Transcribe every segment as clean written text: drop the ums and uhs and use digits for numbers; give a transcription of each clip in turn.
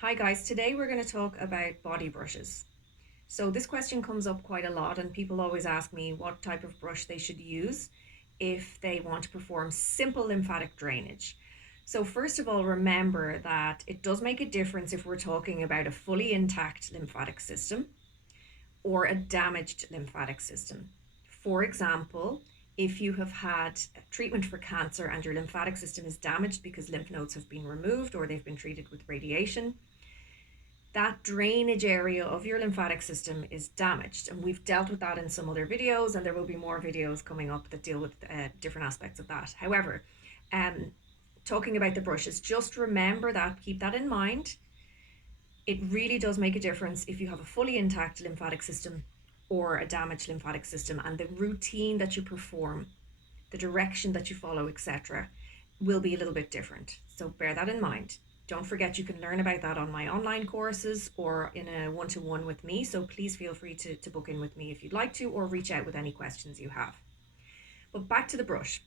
Hi guys, today we're going to talk about body brushes. So this question comes up quite a lot and people always ask me what type of brush they should use if they want to perform simple lymphatic drainage. So first of all, remember that it does make a difference if we're talking about a fully intact lymphatic system or a damaged lymphatic system. For example, if you have had treatment for cancer and your lymphatic system is damaged because lymph nodes have been removed or they've been treated with radiation, that drainage area of your lymphatic system is damaged. And we've dealt with that in some other videos, and there will be more videos coming up that deal with different aspects of that. However, talking about the brushes, just remember that, keep that in mind. It really does make a difference if you have a fully intact lymphatic system or a damaged lymphatic system, and the routine that you perform, the direction that you follow, etc., will be a little bit different. So bear that in mind. Don't forget you can learn about that on my online courses or in a one-to-one with me. So please feel free to book in with me if you'd like to, or reach out with any questions you have. But back to the brush.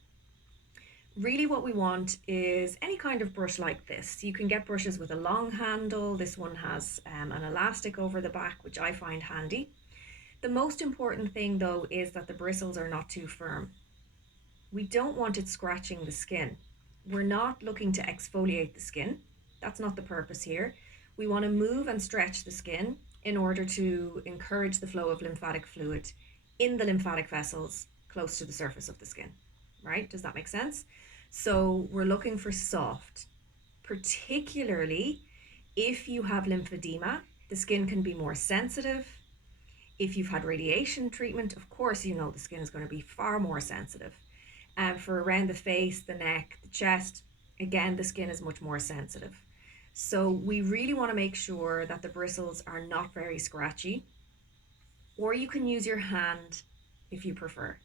Really what we want is any kind of brush like this. You can get brushes with a long handle. This one has an elastic over the back, which I find handy. The most important thing though is that the bristles are not too firm. We don't want it scratching the skin. We're not looking to exfoliate the skin. That's not the purpose here. We want to move and stretch the skin in order to encourage the flow of lymphatic fluid in the lymphatic vessels close to the surface of the skin, right? Does that make sense? So we're looking for soft, particularly if you have lymphedema, the skin can be more sensitive. If you've had radiation treatment, of course, you know the skin is going to be far more sensitive. And for around the face, the neck, the chest, again, the skin is much more sensitive. So we really want to make sure that the bristles are not very scratchy, or you can use your hand if you prefer.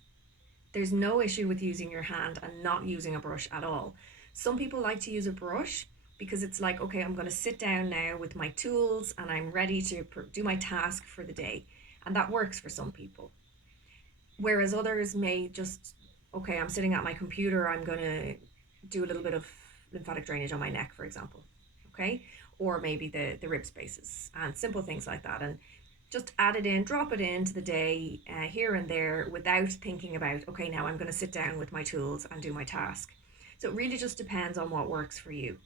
There's no issue with using your hand and not using a brush at all. Some people like to use a brush because it's like, okay, I'm going to sit down now with my tools and I'm ready to do my task for the day. And that works for some people. Whereas others may just, okay, I'm sitting at my computer, I'm going to do a little bit of lymphatic drainage on my neck, for example, okay? Or maybe the rib spaces and simple things like that. And just add it in, drop it into the day here and there without thinking about, okay, now I'm going to sit down with my tools and do my task. So it really just depends on what works for you.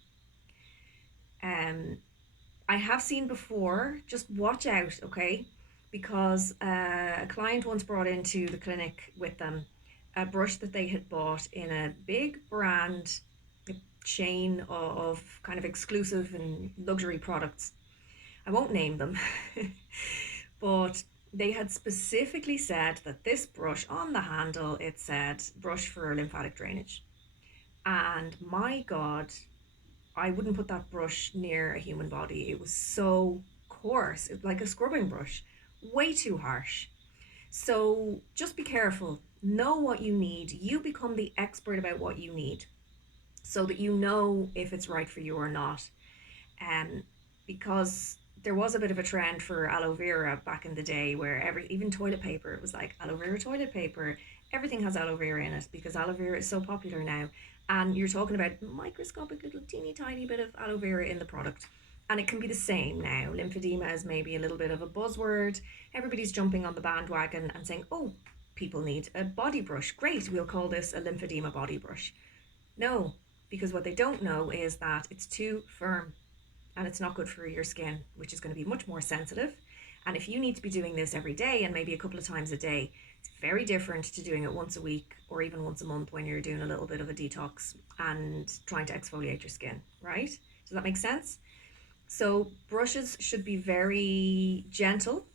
I have seen before, just watch out, okay? Because a client once brought into the clinic with them a brush that they had bought in a big brand chain of kind of exclusive and luxury products. I won't name them, but they had specifically said that this brush on the handle, it said brush for lymphatic drainage. And my God, I wouldn't put that brush near a human body. It was so coarse, like a scrubbing brush, way too harsh. So just be careful. Know what you need. You become the expert about what you need so that you know if it's right for you or not. Because there was a bit of a trend for aloe vera back in the day where even toilet paper, it was like aloe vera toilet paper. Everything has aloe vera in it because aloe vera is so popular now. And you're talking about microscopic little teeny tiny bit of aloe vera in the product. And it can be the same now. Lymphedema is maybe a little bit of a buzzword. Everybody's jumping on the bandwagon and saying, oh, people need a body brush. Great, we'll call this a lymphedema body brush. No, because what they don't know is that it's too firm and it's not good for your skin, which is going to be much more sensitive. And if you need to be doing this every day and maybe a couple of times a day, it's very different to doing it once a week or even once a month when you're doing a little bit of a detox and trying to exfoliate your skin, right? Does that make sense? So brushes should be very gentle.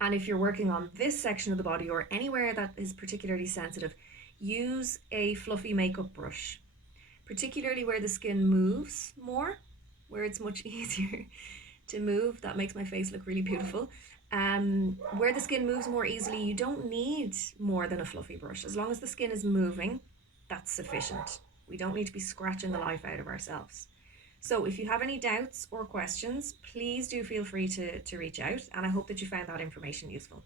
And if you're working on this section of the body or anywhere that is particularly sensitive, use a fluffy makeup brush, particularly where the skin moves more, where it's much easier to move. That makes my face look really beautiful. Where the skin moves more easily, you don't need more than a fluffy brush. As long as the skin is moving, that's sufficient. We don't need to be scratching the life out of ourselves. So if you have any doubts or questions, please do feel free to reach out, and I hope that you found that information useful.